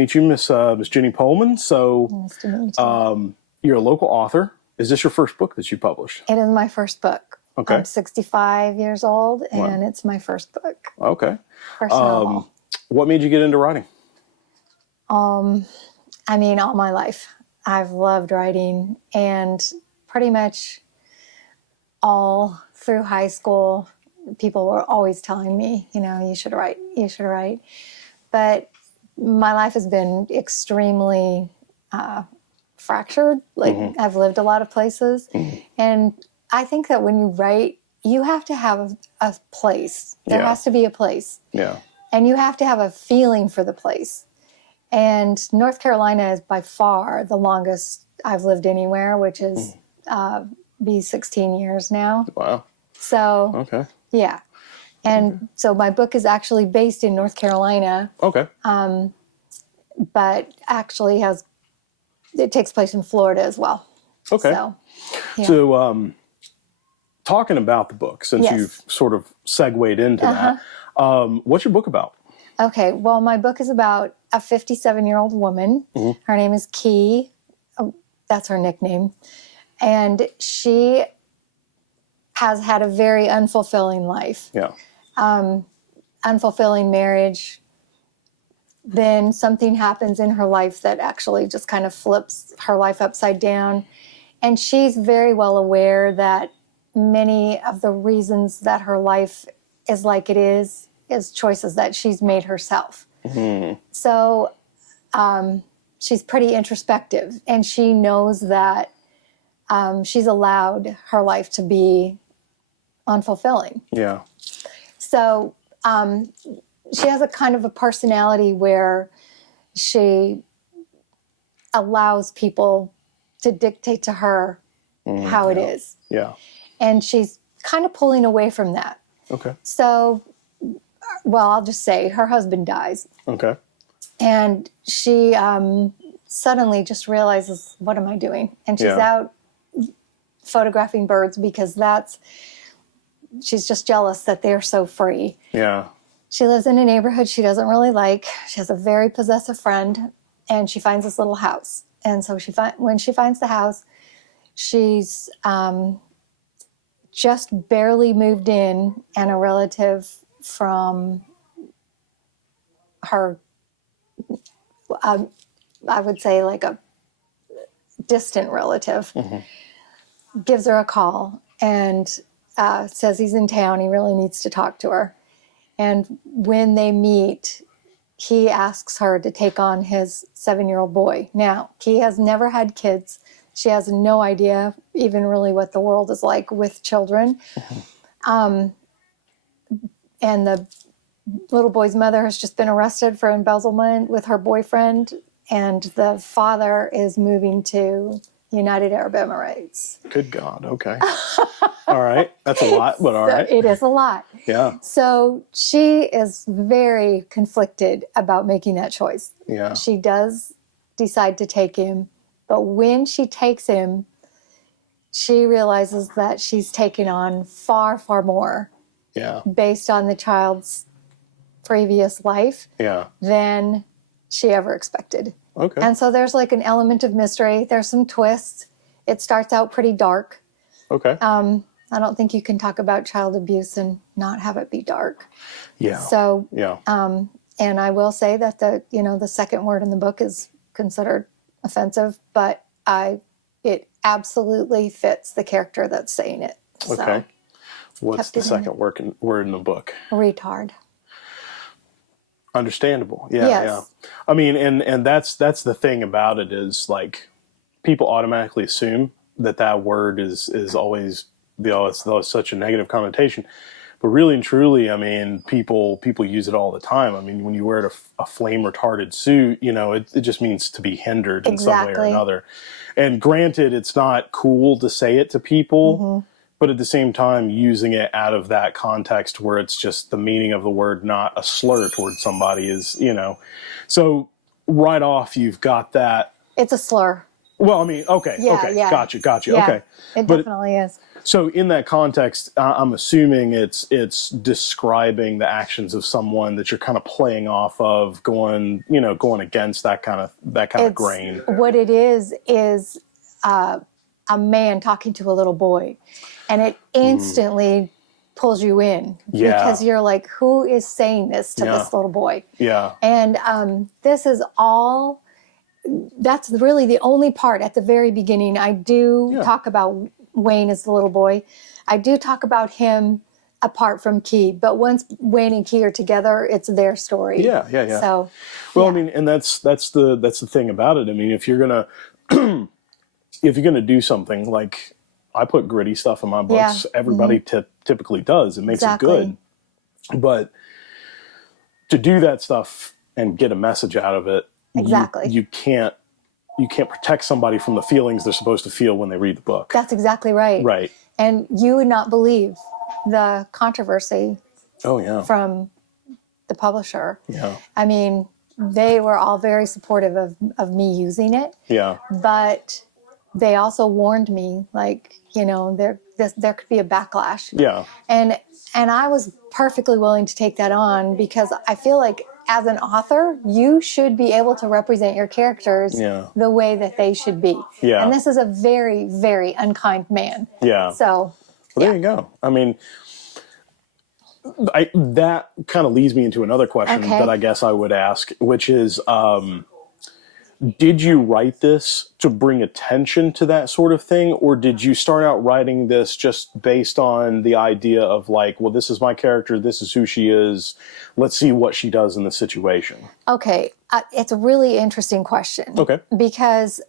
meet you, Miss Jenny Poelman. So, Nice to meet you. You're a local author. Is this your first book that you published? It is my first book. Okay. I'm 65 years old, and it's my first book. Okay. First novel. What made you get into writing? I mean, all my life, I've loved writing, and pretty much all through high school, people were always telling me, you should write, you should write. But my life has been extremely fractured. Like, I've lived a lot of places. And I think that when you write, you have to have a place. There has to be a place. Yeah. And you have to have a feeling for the place. And North Carolina is by far the longest I've lived anywhere, which is be 16 years now. Wow. So, Okay. yeah. And so my book is actually based in North Carolina. Okay. But actually it takes place in Florida as well. Okay. So, yeah. So, talking about the book, since Yes. you've sort of segued into that, what's your book about? Okay. Well, my book is about a 57-year-old woman. Her name is Key. Oh, that's her nickname. And she has had a very unfulfilling life. Yeah. Unfulfilling marriage. Then something happens in her life that actually just kind of flips her life upside down. And she's very well aware that many of the reasons that her life is like it is choices that she's made herself. So she's pretty introspective, and she knows that she's allowed her life to be unfulfilling. Yeah. So she has a kind of a personality where she allows people to dictate to her how it is. Yeah. And she's kind of pulling away from that. Okay. So, well, I'll just say her husband dies. Okay. And she suddenly just realizes, what am I doing? And she's out photographing birds because she's just jealous that they're so free. Yeah. She lives in a neighborhood she doesn't really like. She has a very possessive friend, and she finds this little house. And so when she finds the house, she's just barely moved in, and a relative from her, I would say like a distant relative, gives her a call and says he's in town. He really needs to talk to her. And when they meet, he asks her to take on his 7-year-old boy. Now, he has never had kids. She has no idea even really what the world is like with children. And the little boy's mother has just been arrested for embezzlement with her boyfriend. And the father is moving to United Arab Emirates. Good God. Okay. All right. That's a lot, but all right. It is a lot. Yeah. So she is very conflicted about making that choice. Yeah. She does decide to take him, but when she takes him, she realizes that she's taken on far, far more based on the child's previous life than she ever expected. Okay. And so there's like an element of mystery. There's some twists. It starts out pretty dark. Okay. I don't think you can talk about child abuse and not have it be dark. Yeah. So, and I will say that the second word in the book is considered offensive, but it absolutely fits the character that's saying it. Okay. So, what's the second word in the book? Retard. Understandable. Yeah. Yes. Yeah. I mean, and that's the thing about it is like people automatically assume that word is always it's such a negative connotation, but really and truly, I mean, people use it all the time. I mean, when you wear a flame retarded suit, it just means to be hindered in some way or another. And granted, it's not cool to say it to people, but at the same time, using it out of that context where it's just the meaning of the word, not a slur towards somebody is, so right off, you've got that. It's a slur. Well, I mean, okay, Yeah, okay, yeah. gotcha, Yeah, okay. it But definitely is. so in that context, I'm assuming it's describing the actions of someone that you're kind of playing off of, going against that kind of grain. What it is a man talking to a little boy, and it instantly pulls you in because Yeah. you're like, who is saying this to Yeah. this little boy? Yeah. And this is all. That's really the only part at the very beginning. I do talk about Wayne as the little boy. I do talk about him apart from Key, but once Wayne and Key are together, it's their story. Yeah. So, Well, I mean, and that's the thing about it. I mean, if you're gonna do something like I put gritty stuff in my books, everybody typically does. It makes it good, but to do that stuff and get a message out of it, you can't protect somebody from the feelings they're supposed to feel when they read the book. That's exactly right. Right. And you would not believe the controversy from the publisher. Yeah. I mean, they were all very supportive of me using it. Yeah. But they also warned me, like, there could be a backlash. Yeah. And I was perfectly willing to take that on because I feel like as an author, you should be able to represent your characters the way that they should be. Yeah. And this is a very, very unkind man. Yeah. So, well, there you go. I mean, that kind of leads me into another question that I guess I would ask, which is, did you write this to bring attention to that sort of thing? Or did you start out writing this just based on the idea of like, well, this is my character, this is who she is, let's see what she does in the situation? Okay. It's a really interesting question. Okay. Because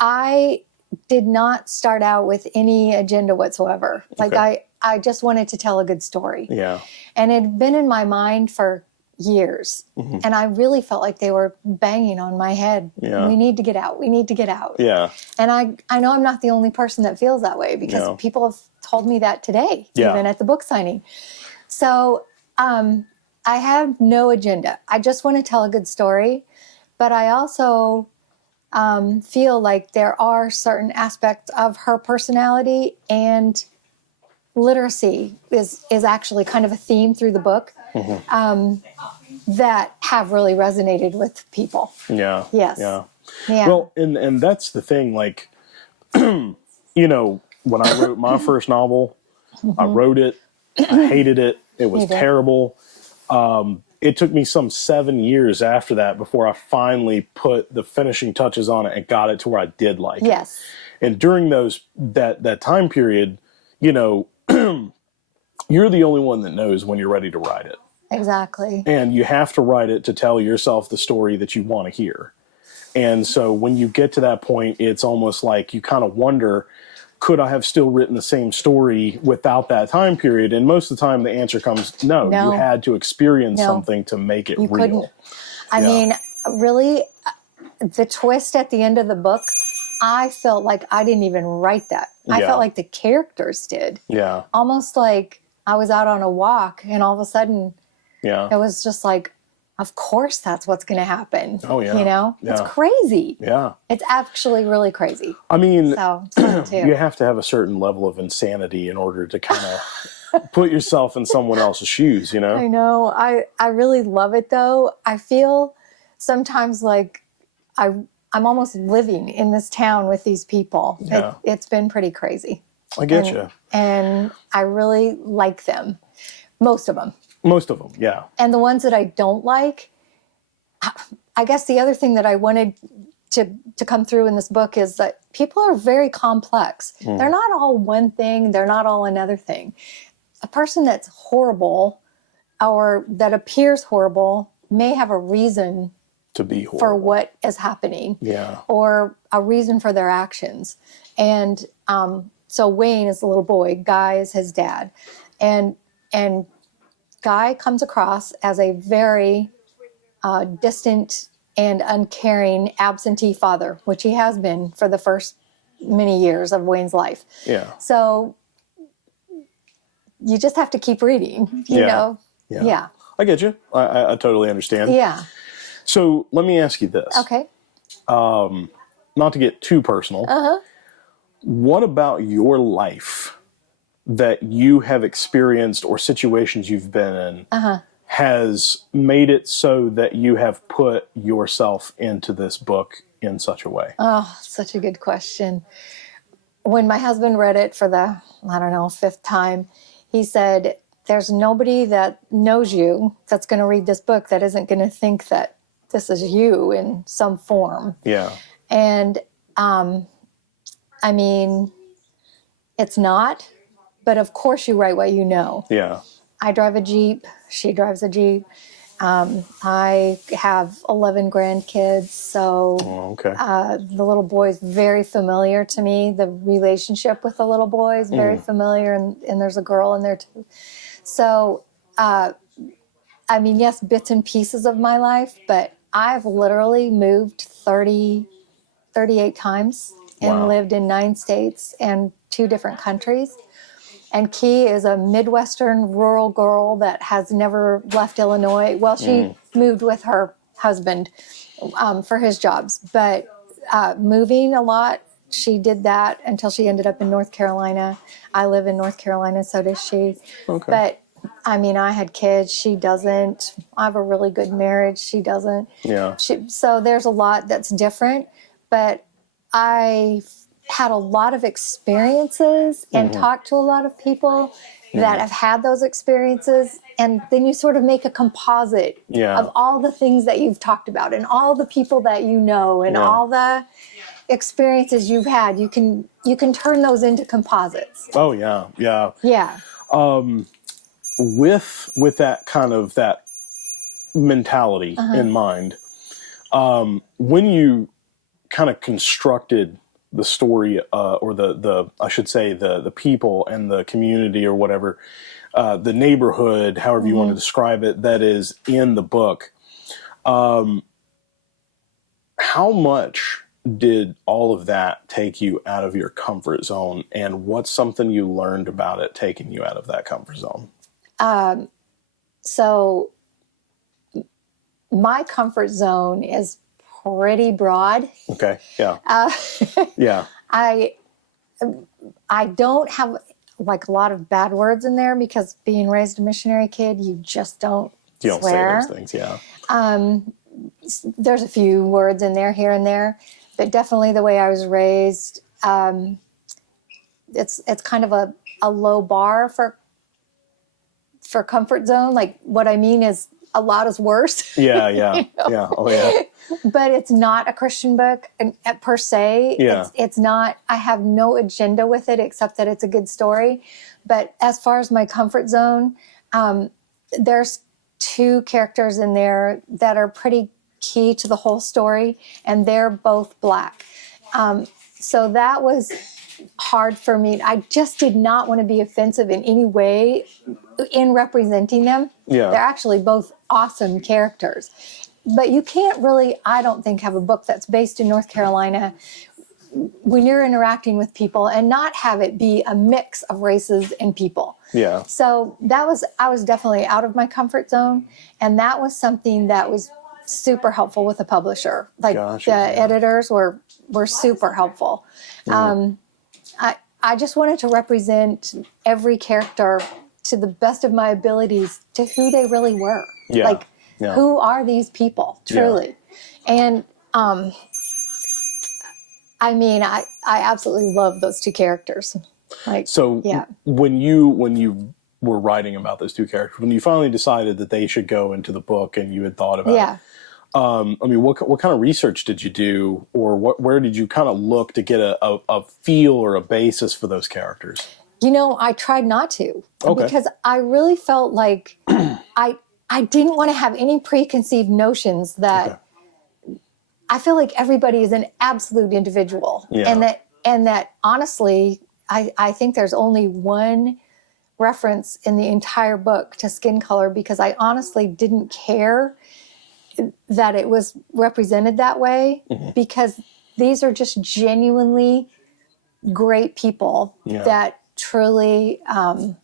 I did not start out with any agenda whatsoever. Like I just wanted to tell a good story. Yeah. And it had been in my mind for years. Mm-hmm. And I really felt like they were banging on my head. Yeah. We need to get out. We need to get out. Yeah. And I know I'm not the only person that feels that way because people have told me that today, even at the book signing. So I have no agenda. I just want to tell a good story. But I also feel like there are certain aspects of her personality, and literacy is actually kind of a theme through the book. Mm-hmm. That have really resonated with people. Yeah. Yes. Yeah. Yeah. Well, and that's the thing, like, when I wrote my first novel, I wrote it, I hated it, it was terrible. It took me some 7 years after that before I finally put the finishing touches on it and got it to where I did like it. And during that time period, you're the only one that knows when you're ready to write it. Exactly. And you have to write it to tell yourself the story that you want to hear. And so when you get to that point, it's almost like you kind of wonder, could I have still written the same story without that time period? And most of the time the answer comes, no. You had to experience something to make it real. Couldn't. I mean, really, the twist at the end of the book, I felt like I didn't even write that. I felt like the characters did. Yeah. Almost like I was out on a walk and all of a sudden it was just like, of course that's what's going to happen. Oh, yeah. It's crazy. Yeah. It's actually really crazy. I mean, so too. You have to have a certain level of insanity in order to kind of put yourself in someone else's shoes, I know. I really love it, though. I feel sometimes like I'm almost living in this town with these people. Yeah. It's been pretty crazy. I get you. And I really like them. Most of them. Most of them, yeah. And the ones that I don't like, I guess the other thing that I wanted to come through in this book is that people are very complex. They're not all one thing. They're not all another thing. A person that's horrible or that appears horrible may have a reason to be horrible for what is happening. Yeah. Or a reason for their actions. And so Wayne is the little boy. Guy is his dad. And Guy comes across as a very distant and uncaring absentee father, which he has been for the first many years of Wayne's life. Yeah. So you just have to keep reading, you know? Yeah. I get you. I totally understand. Yeah. So let me ask you this. Okay. not to get too personal, what about your life that you have experienced or situations you've been in has made it so that you have put yourself into this book in such a way? Oh, such a good question. When my husband read it for the, I don't know, fifth time, he said, there's nobody that knows you that's going to read this book that isn't going to think that this is you in some form. Yeah. And I mean, it's not, but of course you write what you know. Yeah. I drive a Jeep. She drives a Jeep. I have 11 grandkids, so Okay. the little boy's very familiar to me. The relationship with the little boy is very familiar, and there's a girl in there too. So, I mean, yes, bits and pieces of my life, but I've literally moved 38 times and Wow. lived in 9 states and 2 different countries. And Key is a Midwestern rural girl that has never left Illinois. Well, she moved with her husband for his jobs, but moving a lot, she did that until she ended up in North Carolina. I live in North Carolina, so does she. Okay. But I mean, I had kids. She doesn't. I have a really good marriage. She doesn't. Yeah. So there's a lot that's different, but I had a lot of experiences and talked to a lot of people that have had those experiences. And then you sort of make a composite of all the things that you've talked about and all the people that you know and all the experiences you've had. You can turn those into composites. Oh yeah. Yeah. Yeah. With that kind of that mentality in mind, when you kind of constructed the story, or the I should say the people and the community or whatever, the neighborhood, however you want to describe it, that is in the book, how much did all of that take you out of your comfort zone, and what's something you learned about it taking you out of that comfort zone? So my comfort zone is pretty broad. Okay. Yeah. Yeah. I don't have like a lot of bad words in there because being raised a missionary kid, you just don't swear. Say those things. Yeah. There's a few words in there here and there, but definitely the way I was raised, it's kind of a low bar for comfort zone. Like what I mean is a lot is worse. Yeah. Yeah. You know? Yeah. Oh yeah. But it's not a Christian book per se. Yeah. It's not, I have no agenda with it except that it's a good story. But as far as my comfort zone, there's 2 characters in there that are pretty key to the whole story, and they're both Black. So that was hard for me. I just did not want to be offensive in any way in representing them. Yeah. They're actually both awesome characters. But you can't really, I don't think, have a book that's based in North Carolina when you're interacting with people and not have it be a mix of races and people. Yeah. So I was definitely out of my comfort zone. And that was something that was super helpful with the publisher. Like the editors were super helpful. I just wanted to represent every character to the best of my abilities to who they really were. Yeah. Like, who are these people, truly? Yeah. And I mean, I absolutely love those 2 characters. Like, so when you were writing about those 2 characters, when you finally decided that they should go into the book and you had thought about it, I mean, what kind of research did you do, or where did you kind of look to get a feel or a basis for those characters? You know, I tried not to, because I really felt like I didn't want to have any preconceived notions that I feel like everybody is an absolute individual. Yeah. And that honestly, I think there's only one reference in the entire book to skin color, because I honestly didn't care that it was represented that way, because these are just genuinely great people that truly kind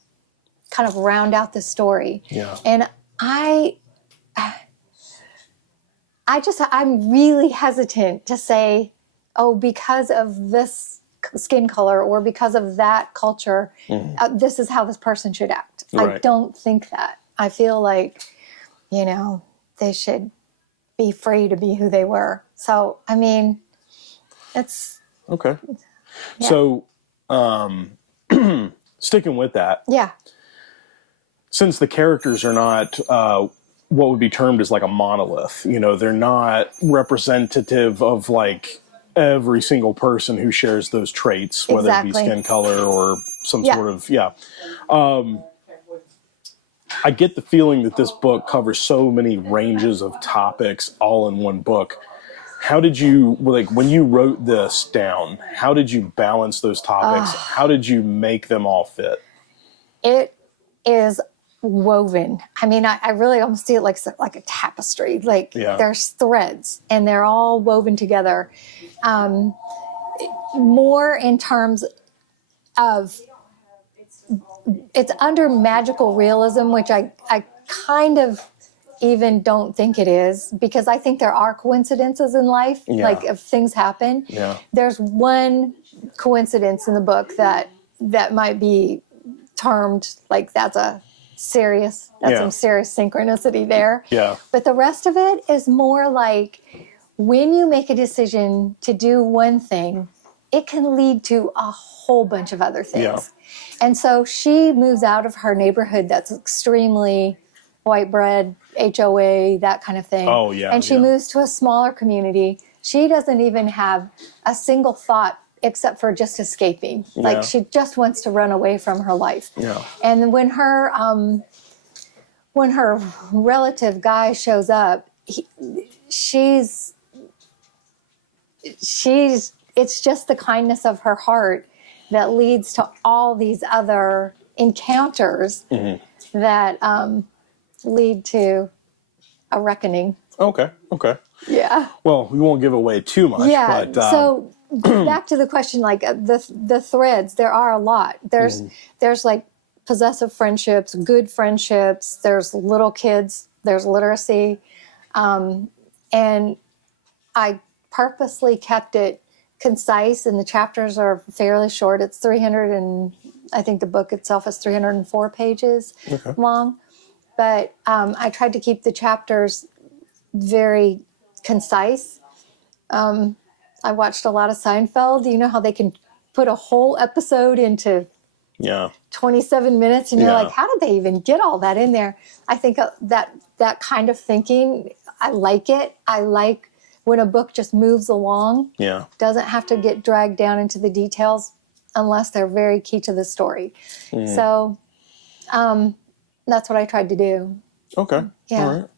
of round out the story. Yeah. And I'm really hesitant to say, oh, because of this skin color or because of that culture, this is how this person should act. Right. I don't think that. I feel like, they should be free to be who they were. So, I mean, it's... Okay. Yeah. So, sticking with that, Yeah. since the characters are not what would be termed as like a monolith, they're not representative of like every single person who shares those traits, whether it be Exactly. skin color or some Yeah. sort of, I get the feeling that this book covers so many ranges of topics all in one book. How did you, like, when you wrote this down, how did you balance those topics? How did you make them all fit? It is woven. I mean, I really almost see it like a tapestry. Like there's threads and they're all woven together. More in terms of, it's under magical realism, which I kind of even don't think it is, because I think there are coincidences in life, like if things happen. Yeah. There's one coincidence in the book that might be termed like that's some serious synchronicity there. Yeah. But the rest of it is more like when you make a decision to do one thing, it can lead to a whole bunch of other things. Yeah. And so she moves out of her neighborhood that's extremely white bread, HOA, that kind of thing. Oh, yeah. And she moves to a smaller community. She doesn't even have a single thought except for just escaping. Like she just wants to run away from her life. Yeah. And when her relative guy shows up, it's just the kindness of her heart that leads to all these other encounters that lead to a reckoning. Okay. Yeah. Well, we won't give away too much. Yeah. But, So back to the question, like the threads, there are a lot. There's like possessive friendships, good friendships. There's little kids. There's literacy, and I purposely kept it concise, and the chapters are fairly short. It's 300, and I think the book itself is 304 pages long. But I tried to keep the chapters very concise. I watched a lot of Seinfeld. You know how they can put a whole episode into 27 minutes, and you're like, how did they even get all that in there? I think that kind of thinking, I like it. I like when a book just moves along, doesn't have to get dragged down into the details unless they're very key to the story. So that's what I tried to do. Okay. Yeah. All right.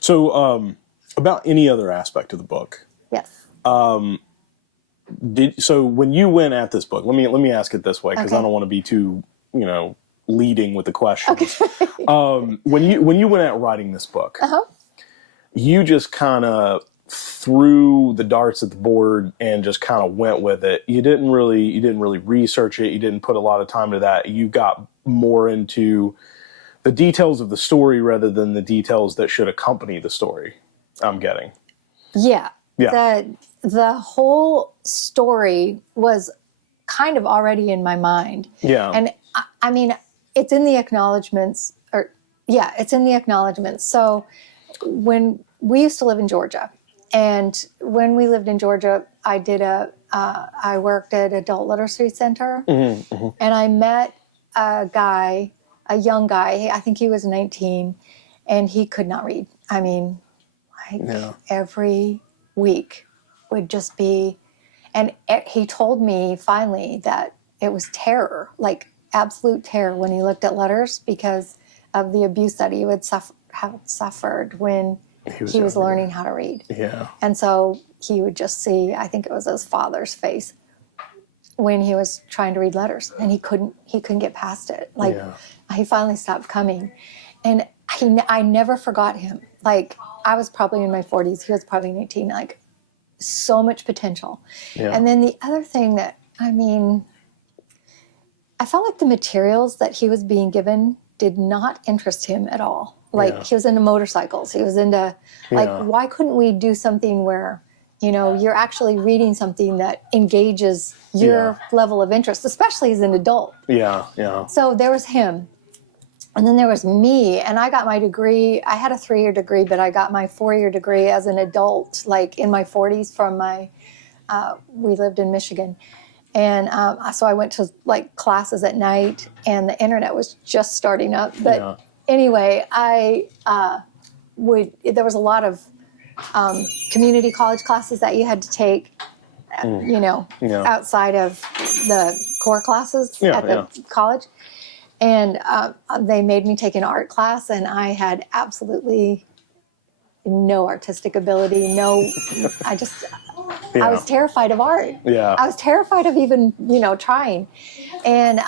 So about any other aspect of the book. Yes. So when you went at this book, let me ask it this way, because I don't want to be too, leading with the questions. Okay. When you went at writing this book, you just kind of threw the darts at the board and just kind of went with it. You didn't really research it. You didn't put a lot of time to that. You got more into the details of the story rather than the details that should accompany the story. I'm getting. Yeah. The whole story was kind of already in my mind. Yeah. And I mean, it's in the acknowledgments, it's in the acknowledgments. So when we used to live in Georgia, and when we lived in Georgia, I worked at Adult Literacy Center, and I met a young guy, I think he was 19, and he could not read. I mean, every week would just be, and he told me finally that it was terror, like absolute terror when he looked at letters because of the abuse that he would have suffered when he was learning how to read. Yeah. And so he would just see, I think it was his father's face when he was trying to read letters, and he couldn't get past it. Like he finally stopped coming, and I never forgot him. Like I was probably in my 40s, he was probably 18, like so much potential. Yeah. And then the other thing that, I felt like the materials that he was being given did not interest him at all. Like he was into motorcycles. He was into why couldn't we do something where you're actually reading something that engages your level of interest, especially as an adult. Yeah, yeah. So there was him. And then there was me, and I got my degree. I had a 3-year degree, but I got my 4-year degree as an adult, like in my 40s from we lived in Michigan. And so I went to like classes at night, and the internet was just starting up. But anyway, there was a lot of community college classes that you had to take, outside of the core classes at the college. And they made me take an art class, and I had absolutely no artistic ability. I was terrified of art. Yeah. I was terrified of even, trying. And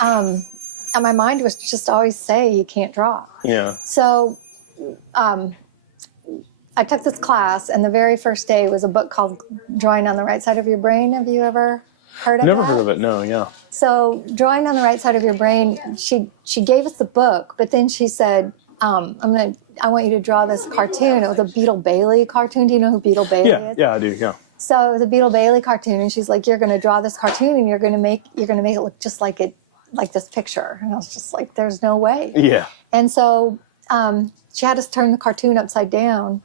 my mind was just always say, you can't draw. Yeah. So I took this class, and the very first day was a book called Drawing on the Right Side of Your Brain. Have you ever heard of it? Never heard of it, no, yeah. So Drawing on the Right Side of Your Brain, she gave us the book, but then she said, I want you to draw this cartoon. It was a Beetle Bailey cartoon. Do you know who Beetle Bailey is? Yeah, I do, yeah. So it was a Beetle Bailey cartoon, and she's like, you're going to draw this cartoon, and you're going to make it look just like this picture. And I was just like, there's no way. Yeah. And so she had us turn the cartoon upside down,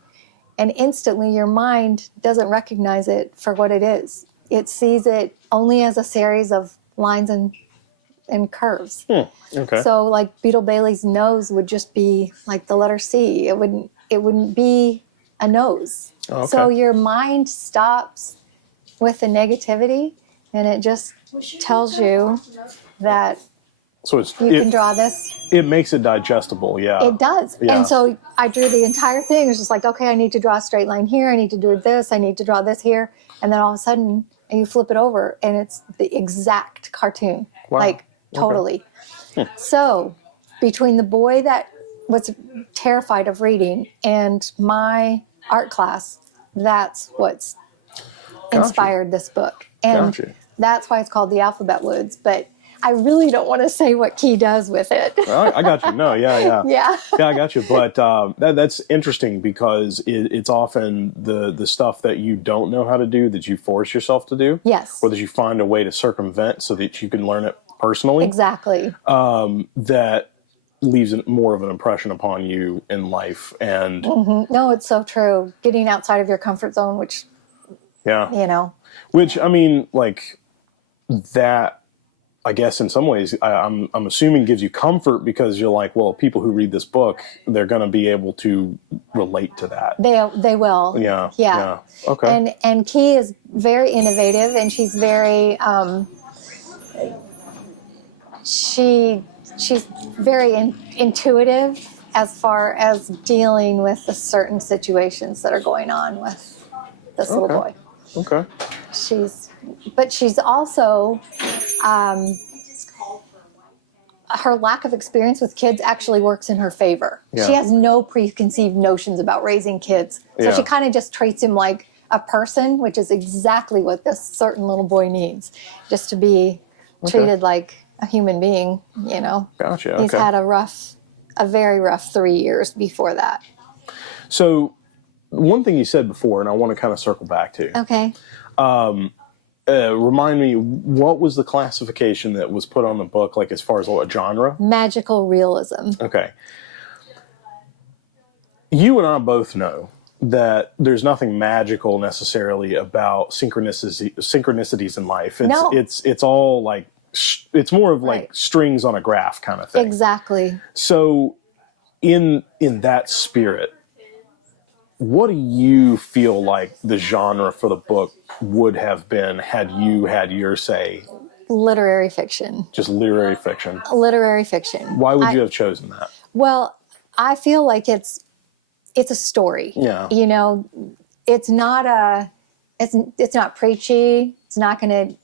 and instantly your mind doesn't recognize it for what it is. It sees it only as a series of lines and curves. Okay. So like Beetle Bailey's nose would just be like the letter C. It wouldn't be a nose. Oh, okay. So your mind stops with the negativity, and it just tells you that So you can draw this. It makes it digestible, yeah. It does. Yeah. And so I drew the entire thing. It was just like, okay, I need to draw a straight line here. I need to do this. I need to draw this here. And then all of a sudden, you flip it over, and it's the exact cartoon. Wow. Like, totally. So between the boy that was terrified of reading and my art class, that's what's inspired this book. And that's why it's called The Alphabet Woods. But I really don't want to say what Key does with it. I got you. No, yeah. Yeah. Yeah, I got you. But that's interesting because it's often the stuff that you don't know how to do that you force yourself to do. Yes. Or that you find a way to circumvent so that you can learn it personally. Exactly. That leaves more of an impression upon you in life. And No, it's so true. Getting outside of your comfort zone, which, which, I mean, like that, I guess in some ways, I'm assuming gives you comfort because you're like, well, people who read this book, they're going to be able to relate to that. They will. Yeah. Okay. And Key is very innovative, and she's very she's very intuitive as far as dealing with the certain situations that are going on with this little boy. Okay. She's also, her lack of experience with kids actually works in her favor. Yeah. She has no preconceived notions about raising kids. So she kind of just treats him like a person, which is exactly what this certain little boy needs, just to be treated like a human being, Gotcha. He's had a very rough 3 years before that. So one thing you said before, and I want to kind of circle back to. Okay. Remind me, what was the classification that was put on the book, like as far as what genre? Magical realism. Okay. You and I both know that there's nothing magical necessarily about synchronicities in life. It's all like, it's more of like strings on a graph kind of thing. Exactly. So in that spirit, what do you feel like the genre for the book would have been had you had your say? Literary fiction. Just literary fiction. Literary fiction. Why would you have chosen that? Well, I feel like it's a story. Yeah. It's not preachy. It's not going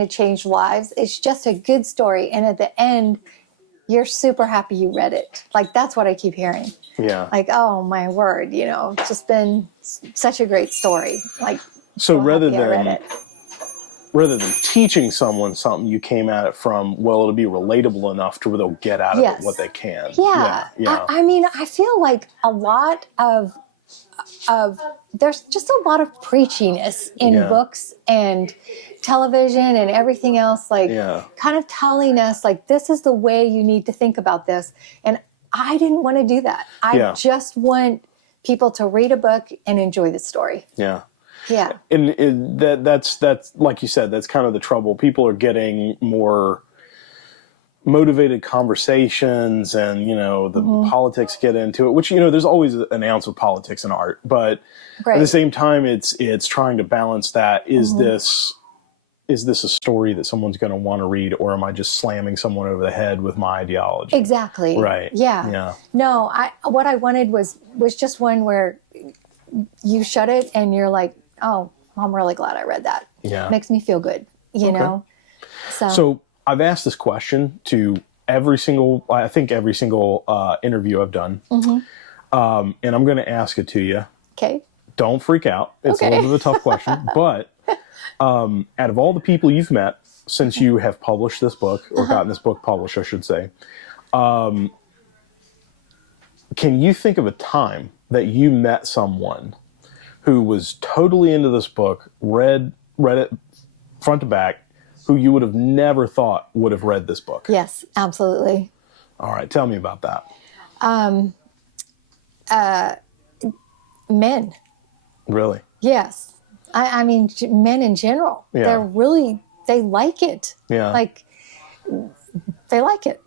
to change lives. It's just a good story, and at the end, you're super happy you read it. Like, that's what I keep hearing. Yeah. Like, oh my word, it's just been such a great story. Like, so rather than teaching someone something, you came at it from, well, it'll be relatable enough to where they'll get out of it what they can. Yeah. I mean, I feel like a lot of there's just a lot of preachiness in books and television and everything else, like kind of telling us like, this is the way you need to think about this. And I didn't want to do that. I just want people to read a book and enjoy the story. Yeah. Yeah. And that's like you said, that's kind of the trouble. People are getting more motivated conversations, and the politics get into it, which there's always an ounce of politics in art, but at the same time it's trying to balance that. Is this a story that someone's going to want to read, or am I just slamming someone over the head with my ideology? Exactly. Right. Yeah. No, what I wanted was just one where you shut it and you're like, oh, I'm really glad I read that. Yeah. Makes me feel good, you know? So I've asked this question to every single interview I've done. And I'm going to ask it to you. Okay. Don't freak out. It's a little bit of a tough question, but out of all the people you've met since you have published this book, or gotten this book published, I should say, can you think of a time that you met someone who was totally into this book, read it front to back, who you would have never thought would have read this book? Yes, absolutely. All right, tell me about that. Men. Really? Yes. I mean, men in general. Yeah. They like it. Yeah. Like, they like it.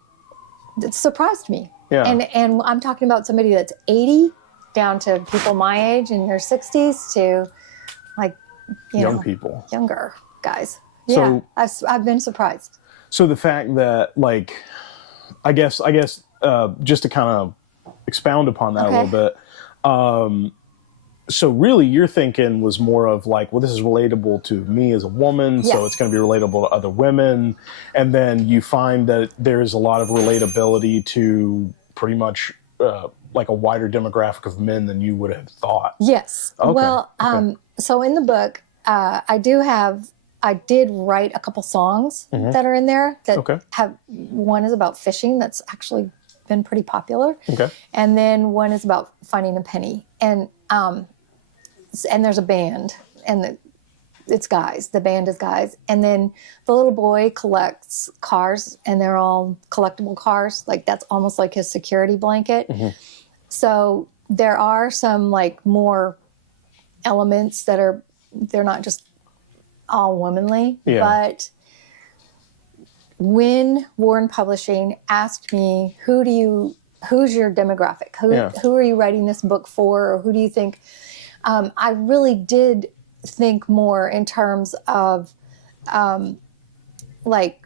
It surprised me. Yeah. And I'm talking about somebody that's 80 down to people my age in their 60s to, like, young people. Younger guys. So, yeah, I've been surprised. So the fact that, like, I guess, just to kind of expound upon that a little bit, so really your thinking was more of like, well, this is relatable to me as a woman, so it's going to be relatable to other women, and then you find that there's a lot of relatability to pretty much like a wider demographic of men than you would have thought. Yes. Okay. Well, so in the book, I did write a couple songs that are in there that have, one is about fishing that's actually been pretty popular. Okay. And then one is about finding a penny. And there's a band, and it's guys. The band is guys. And then the little boy collects cars, and they're all collectible cars. Like, that's almost like his security blanket. So there are some like more elements they're not just all womanly, but when Warren Publishing asked me, who's your demographic? Who are you writing this book for? Or who do you think? I really did think more in terms of like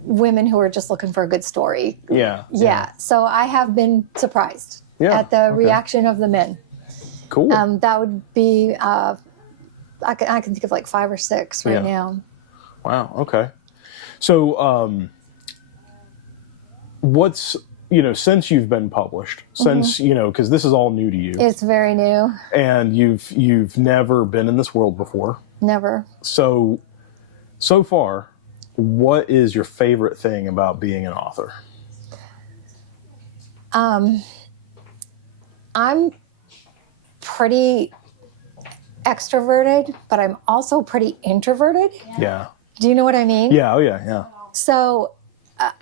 women who are just looking for a good story. Yeah. So I have been surprised at the reaction of the men. Cool. That would be, I can think of like 5 or 6 right now. Wow. Okay. So, what's, since you've been published, because this is all new to you. It's very new. And you've never been in this world before. Never. So far, what is your favorite thing about being an author? I'm pretty extroverted, but I'm also pretty introverted. Yeah. Do you know what I mean? Yeah. Oh, yeah. So,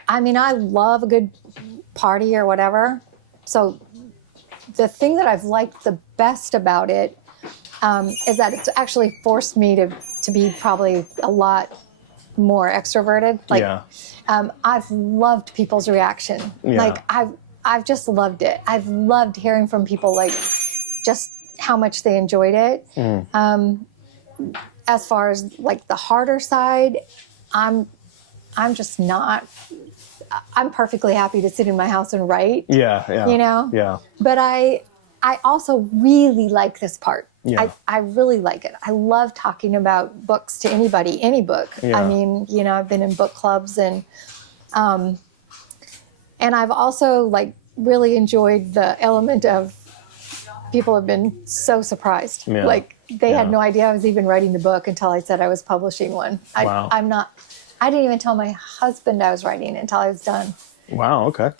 I mean, I love a good party or whatever. So the thing that I've liked the best about it is that it's actually forced me to be probably a lot more extroverted. Like, I've loved people's reaction. Yeah. Like, I've just loved it. I've loved hearing from people, like, just how much they enjoyed it. As far as like the harder side, I'm just not. I'm perfectly happy to sit in my house and write. Yeah. Yeah. But I also really like this part. Yeah. I really like it. I love talking about books to anybody, any book. Yeah. I mean, I've been in book clubs and I've also like really enjoyed the element of people have been so surprised. Yeah. Like they had no idea I was even writing the book until I said I was publishing one. Wow. I didn't even tell my husband I was writing it until I was done. Wow. Okay.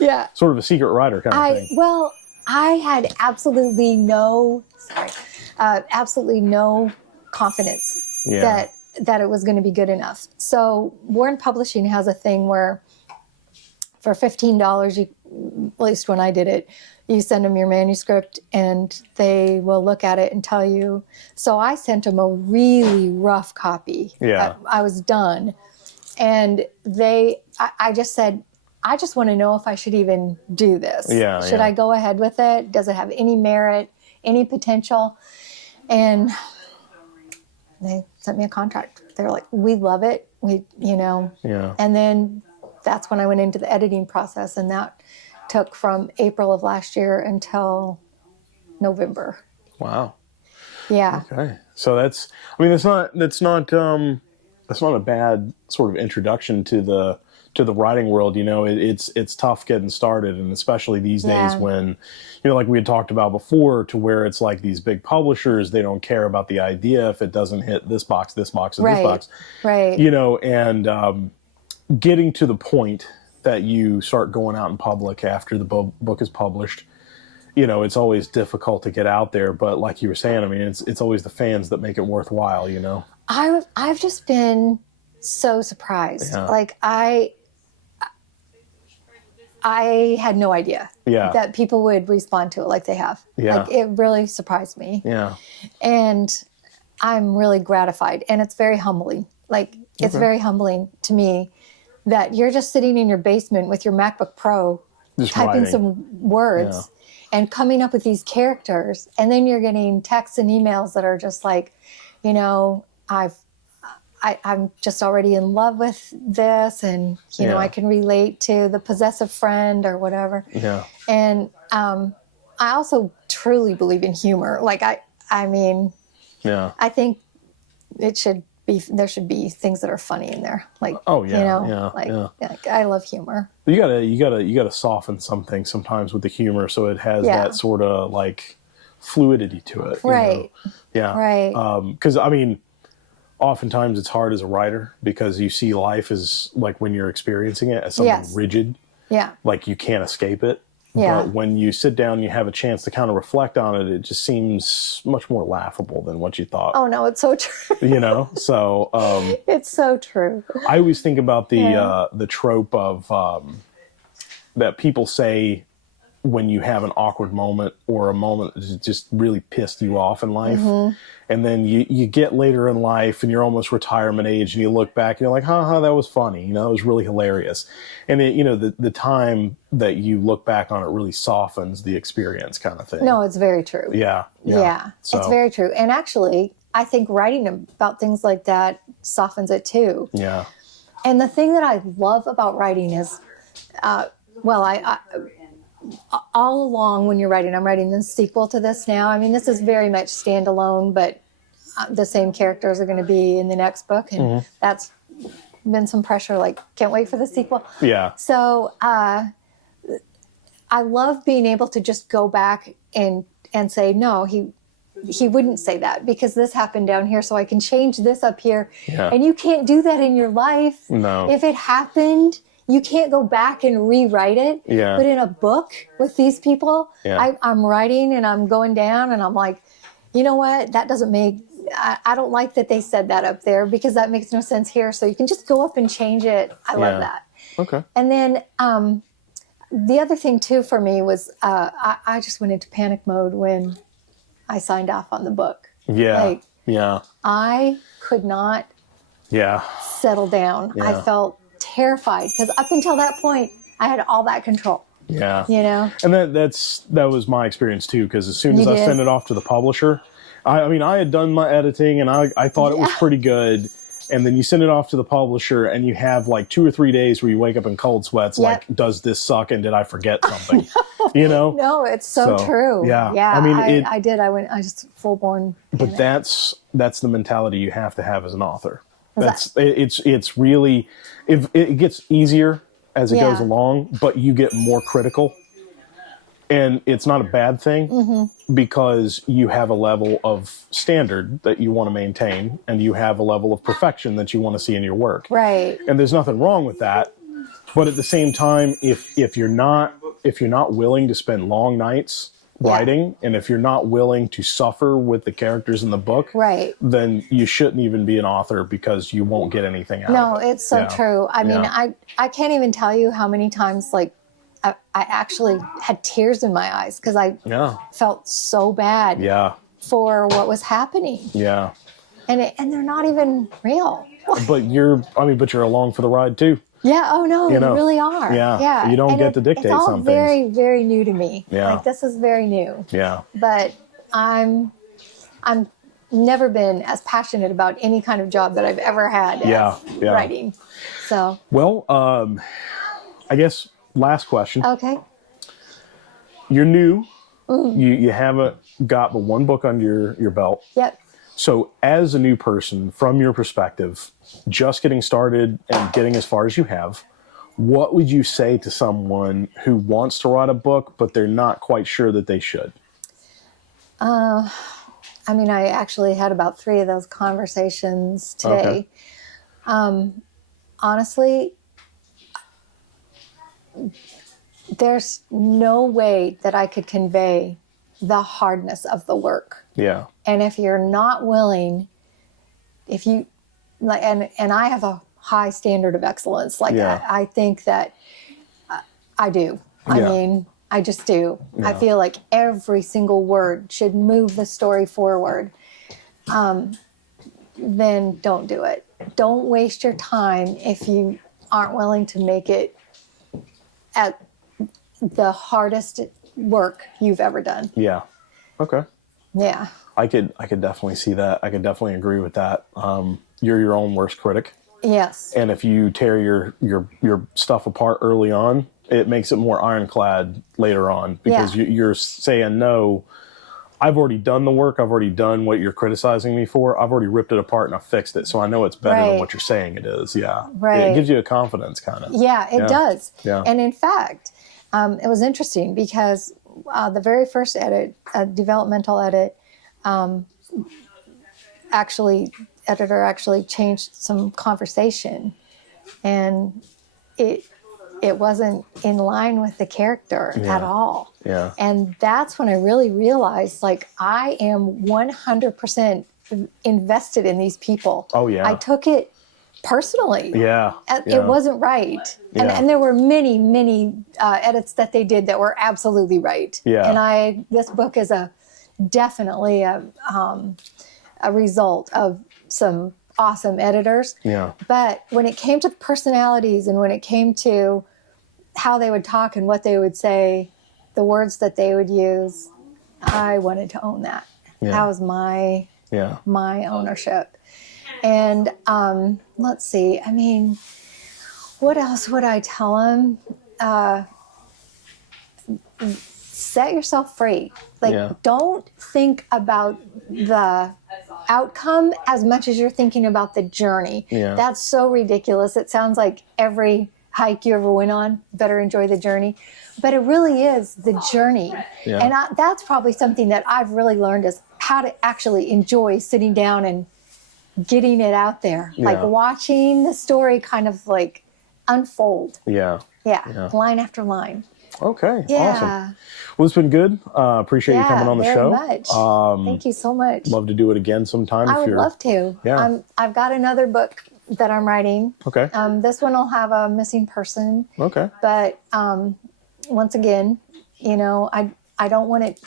Yeah. Sort of a secret writer kind of thing. Well, I had absolutely no confidence Yeah. that it was going to be good enough. So Warren Publishing has a thing where for $15, you, at least when I did it, you send them your manuscript and they will look at it and tell you. So I sent them a really rough copy. Yeah. I was done. And I just said, I just want to know if I should even do this. Yeah, should I go ahead with it? Does it have any merit, any potential? And they sent me a contract. They were like, we love it. Yeah. And then that's when I went into the editing process, and that took from April of last year until November. Wow. Yeah. Okay. So that's not a bad sort of introduction to the writing world. It's tough getting started, and especially these days when, like we had talked about before, to where it's like these big publishers, they don't care about the idea if it doesn't hit this box, and this box. Right. And getting to the point that you start going out in public after the book is published, it's always difficult to get out there. But like you were saying, I mean, it's always the fans that make it worthwhile, I've just been so surprised. Yeah. Like I had no idea that people would respond to it like they have. Yeah. Like it really surprised me. Yeah. And I'm really gratified, and it's very humbling. Like it's very humbling to me that you're just sitting in your basement with your MacBook Pro, Just typing writing. some words and coming up with these characters. And then you're getting texts and emails that are just like, I'm just already in love with this. And, I can relate to the possessive friend or whatever. Yeah. And I also truly believe in humor. Like, I mean, I think there should be things that are funny in there. Like, like I love humor. You gotta soften something sometimes with the humor, so it has that sort of like fluidity to it. Right. Yeah. Right. Because I mean, oftentimes it's hard as a writer because you see life as like when you're experiencing it as something rigid. Yeah. Like you can't escape it. Yeah. But when you sit down and you have a chance to kind of reflect on it, it just seems much more laughable than what you thought. Oh no, it's so true. So it's so true. I always think about the trope of that people say when you have an awkward moment or a moment that just really pissed you off in life. Mm-hmm. And then you get later in life and you're almost retirement age and you look back and you're like, that was funny. That was really hilarious. And the time that you look back on it really softens the experience kind of thing. No, it's very true. Yeah. So. It's very true. And actually, I think writing about things like that softens it too. Yeah. And the thing that I love about writing is, all along when you're writing, I'm writing the sequel to this now. I mean, this is very much standalone, but the same characters are going to be in the next book. And that's been some pressure, like, can't wait for the sequel. Yeah. So I love being able to just go back and say, no, he wouldn't say that because this happened down here, so I can change this up here. Yeah. And you can't do that in your life. No. If it happened, you can't go back and rewrite it. Yeah. But in a book with these people, yeah. I'm writing and I'm going down and I'm like, you know what? That doesn't make, I don't like that they said that up there because that makes no sense here. So you can just go up and change it. I love that. Okay. And then the other thing too for me was I just went into panic mode when I signed off on the book. Yeah. I could not settle down. Yeah. I felt terrified because up until that point I had all that control. Yeah. And that was my experience too, because as soon as I did? sent it off to the publisher, I had done my editing and I thought it was pretty good. And then you send it off to the publisher and you have like 2 or 3 days where you wake up in cold sweats, like, does this suck? And did I forget something? No, it's so true. Yeah. I mean, I did. I just full blown. But that's the mentality you have to have as an author. It's really, if it gets easier as it goes along, but you get more critical. And it's not a bad thing because you have a level of standard that you want to maintain and you have a level of perfection that you want to see in your work. Right. And there's nothing wrong with that. But at the same time, if you're not willing to spend long nights writing, and if you're not willing to suffer with the characters in the book, Right. then you shouldn't even be an author because you won't get anything out No, of it. it's so true. I mean, Yeah. I can't even tell you how many times like I actually had tears in my eyes because I Yeah. felt so bad Yeah. for what was happening, Yeah. and they're not even real. But you're along for the ride too. Yeah. Oh no, you know. really are. Yeah. Yeah. You don't And get to dictate it's all some things. very, very new to me. Yeah. Like this is very new. Yeah. But I'm never been as passionate about any kind of job that I've ever had as writing. So. Well, I guess last question. Okay. You're new. You haven't got but one book under your belt. Yep. So as a new person, from your perspective, just getting started and getting as far as you have, what would you say to someone who wants to write a book, but they're not quite sure that they should? I mean, I actually had about 3 of those conversations today. Okay. Honestly, there's no way that I could convey the hardness of the work. Yeah. And if you're not willing, if you like, and I have a high standard of excellence. Like I think that I do. I mean, I just do. I feel like every single word should move the story forward. Then don't do it. Don't waste your time if you aren't willing to make it at the hardest work you've ever done. Yeah. Okay. Yeah. I could definitely see that. I could definitely agree with that. You're your own worst critic. Yes. And if you tear your stuff apart early on, it makes it more ironclad later on because you're saying, no, I've already done the work. I've already done what you're criticizing me for. I've already ripped it apart and I've fixed it. So I know it's better than what you're saying it is. Yeah. Right. It gives you a confidence kind of. Yeah, it does. Yeah. And in fact, it was interesting because the very first edit, developmental edit, editor actually changed some conversation, and it wasn't in line with the character at all. Yeah. And that's when I really realized, like, I am 100% invested in these people. Oh, yeah. I took it personally. Yeah. It wasn't right. And there were many, many edits that they did that were absolutely right. Yeah. And this book is definitely a result of some awesome editors. Yeah. But when it came to the personalities and when it came to how they would talk and what they would say, the words that they would use, I wanted to own that. Yeah. That was my ownership. And let's see, I mean, what else would I tell them? Set yourself free. Like, don't think about the outcome as much as you're thinking about the journey. Yeah. That's so ridiculous. It sounds like every hike you ever went on, better enjoy the journey. But it really is the journey. Yeah. And that's probably something that I've really learned is how to actually enjoy sitting down and getting it out there. Yeah. Like watching the story kind of like unfold. Yeah. Line after line. Okay. Yeah. Awesome. Well, it's been good. Appreciate you coming on the very show. Much. Thank you so much. Love to do it again sometime. I would love to. Yeah. I've got another book that I'm writing. Okay. This one will have a missing person. Okay. But once again, you know, I don't want it.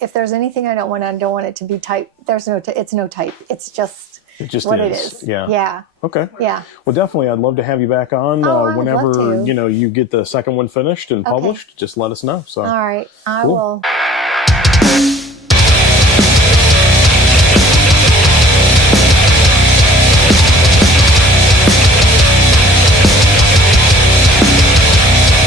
If there's anything I don't want it to be type. It's no type. It's just what it is. Yeah. Yeah. Okay. Yeah. Well, definitely, I'd love to have you back on I would whenever love to. you get the second one finished and published. Just let us know. So. All right. I Cool. will.